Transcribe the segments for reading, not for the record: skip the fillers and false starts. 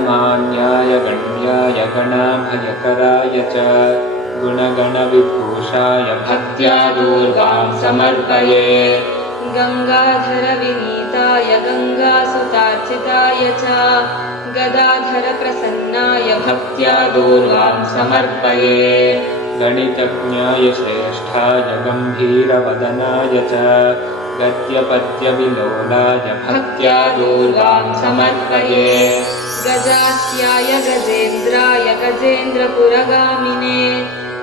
गणमान्याय गण्याय गणाभयकराय च गुणगणविभूषाय भक्त्या दूर्वां समर्पये। गंगाधरविनीताय गंगासुतार्चिताय च गदाधरप्रसन्नाय भक्त्या दूर्वां समर्पये। गणितज्ञाय श्रेष्ठाय गम्भीरवदनाय च गद्यपद्यविलोलाय भक्त्या दूर्वां समर्पये। गजास्याय गजेन्द्राय गजेन्द्रपुरगामिने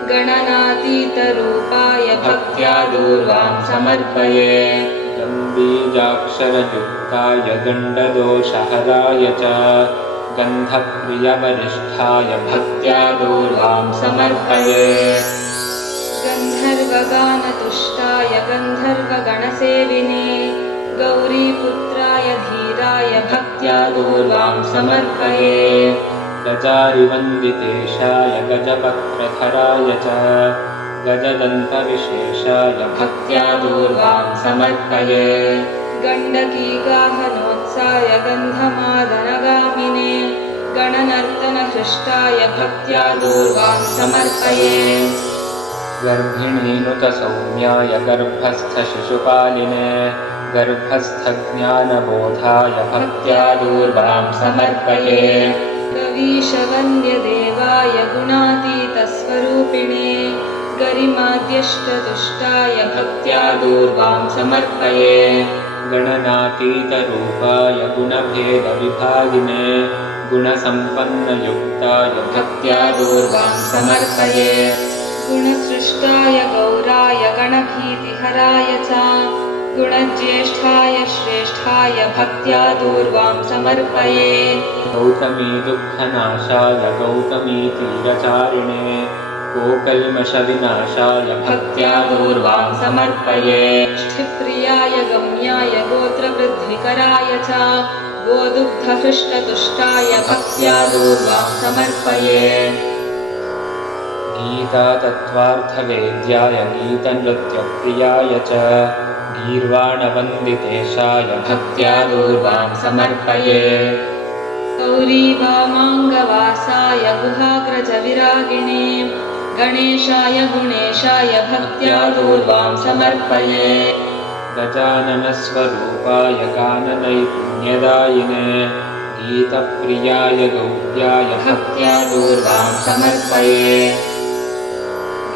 गणनातीतरूपाय भक्त्या दूर्वां समर्पये। गम्बीजाक्षरयुक्ताय गण्डदोषहराय च गन्धप्रियवरिष्ठाय भक्त्या दूर्वां समर्पये। गन्धर्वगानतुष्टाय गन्धर्वगणसेविने गौरीपुत्राय धीराय भक्त्या दूर्वां समर्पये। गजारिवन्दितेशाय गजपत्रधराय च गजदन्तविशेषाय भक्त्या दूर्वां समर्पये। गण्डकीगाहनोत्साय गन्धमादनगामिने गणनर्तनहृष्टाय भक्त्या दूर्वां समर्पये। गर्भिणीनुतसौम्याय गर्भस्थशिशुपालिने गर्भस्थज्ञानबोधाय भक्त्या दूर्वां समर्पये। गवीशवन्द्यदेवाय गुणातीतस्वरूपिणे गरिमाद्यष्टतुष्टाय भक्त्या दूर्वां समर्पये। गणनातीतरूपाय गुणभेदविभागिने गुणसम्पन्नयुक्ताय भक्त्या दूर्वां समर्पये। गुणसृष्टाय गौराय गणभीतिहराय च गुणज्येष्ठाय श्रेष्ठाय भक्त्या दूर्वां समर्पये। गौतमी दुःखनाशाय गौतमीतीरचारिणे कोकल्मषविनाशाय भक्त्या दूर्वां समर्पये। ष्ठिप्रियाय गम्याय गोत्रवृद्धिकराय च गोदुग्धहृष्टतुष्टाय भक्त्या दूर्वां समर्पये। गीतातत्त्वार्थवेद्याय गीतनृत्यप्रियाय च गीर्वाणवन्दितेशाय भक्त्या दूर्वां समर्पये। गौरीवामाङ्गवासाय गुहाग्रजविरागिणे गणेशाय गुणेशाय भक्त्या दूर्वां समर्पये। गजाननस्वरूपाय गाननैपुण्यदायिने गीतप्रियाय गौर्याय भक्त्या दूर्वां समर्पये।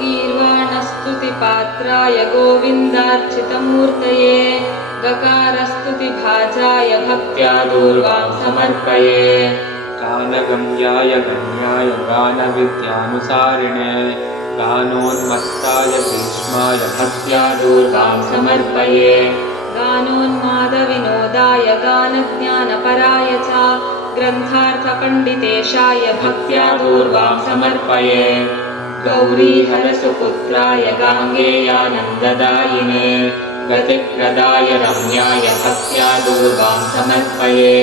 गीर्वाणस्तुतिपात्राय गोविन्दार्चितमूर्तये गकारस्तुतिभाजाय भक्त्या दूर्वां समर्पये। गानगम्याय गण्याय गानविद्यानुसारिणे गानोन्मत्ताय भीष्माय भक्त्या दूर्वां समर्पये। गानोन्मादविनोदाय गानज्ञानपराय च ग्रन्थार्थपण्डितेशाय भक्त्या दूर्वां समर्पये। गौरीहरसुपुत्राय गाङ्गेयानन्ददायिने गतिप्रदाय रम्याय भक्त्या दूर्वां समर्पये।